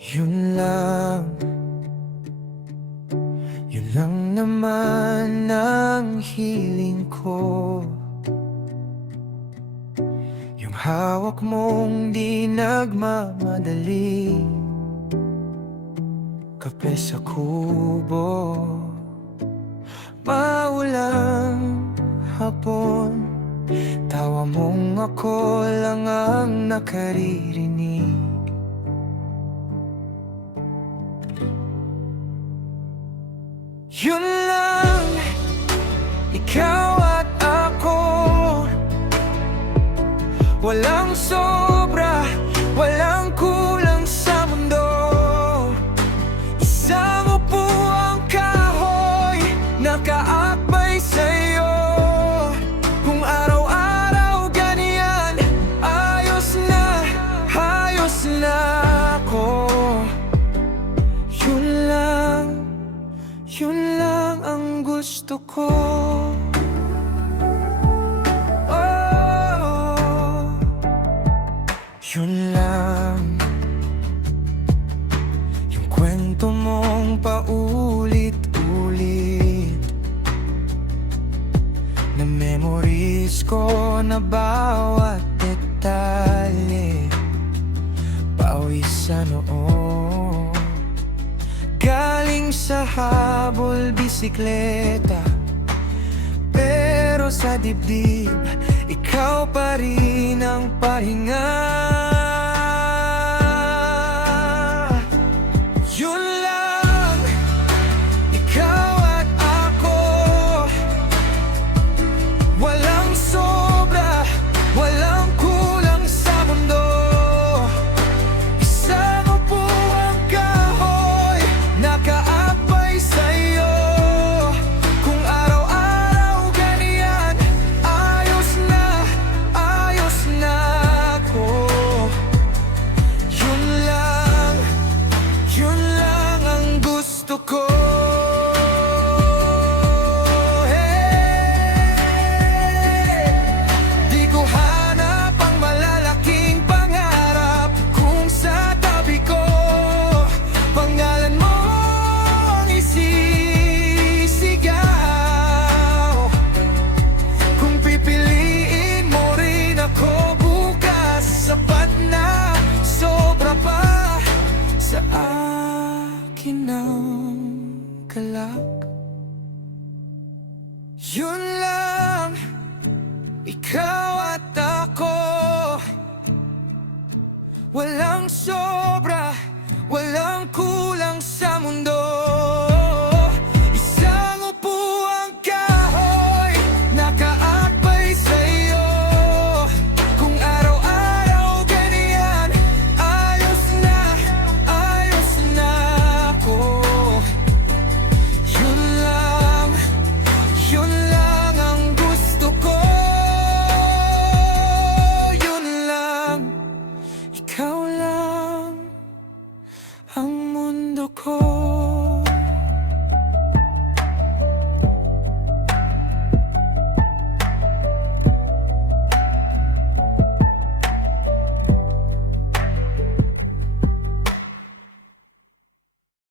Yun lang, yun lang naman ang hiling ko. Yung hawak mong di nagmamadali, kape sa kubo, maulang hapon, tawa mong ako lang ang nakaririnig. Yun lang, ikaw at ako, walang sobra, walang kulang sa mundo. Isang upuang kahoy, nakaakbay sa'yo. Kung araw-araw ganyan, ayos na ako. Yun lang ang gusto ko. Oh, yun lang, yung kwento mong paulit-ulit, na memories ko na bawat detalye, pawis sa noo. Galing sa habol bisikleta, pero sa dibdib, ikaw pa rin ang pahinga. Yun lang, ikaw at ako, walang sobra, walang kulang sa mundo. Isang upuang kahoy, nakaakbay sa'yo. Kung araw-araw ganyan, ayos na ako. Yun lang ang gusto ko. Di ko hanap ang malalaking pangarap kung sa tabi ko pangalan mo ang isisigaw. Kung pipiliin mo rin ako bukas, sapat na, sobra pa sa akin ang galak. Yun lang, ikaw at ako, walang sobra,